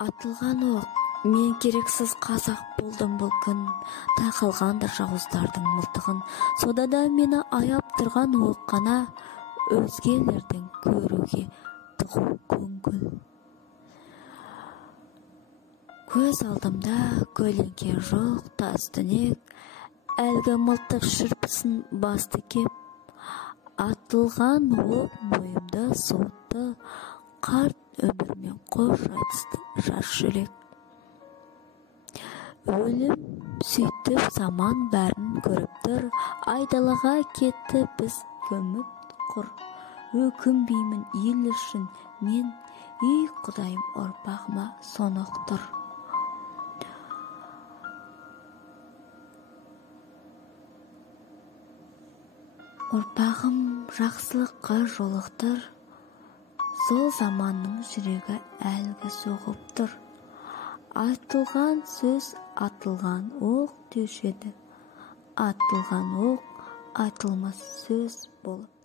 Атылған оқ, мен керексіз қазақ болдым бұл күн, тақылғандар жауыздардың мылтығын, содада мені аяп тұрған оқ қана, өзгелердің көруге тығу көңіл. Көз алдымда көлеңке жоқ тас түнек, әлгі мылтық шырпысын басты кеп, атылған оқ мойымда суытты, қарт өмірмен қош айтысты жас жүрек. Өлім сөйтіп заман бәрін көріп тұр, айдалаға кетті біз көміт құр. Өкінбеймін ел үшін мен, ей Құдайым ұрпағыма соны ұқтыр. Ұрпағым жақсылыққа жолықтыр, сол заманның жүрегі әлгі соғып тұр. Айтылған сөз атылған оқ деуші еді, атылған оқ айтылмас сөз болып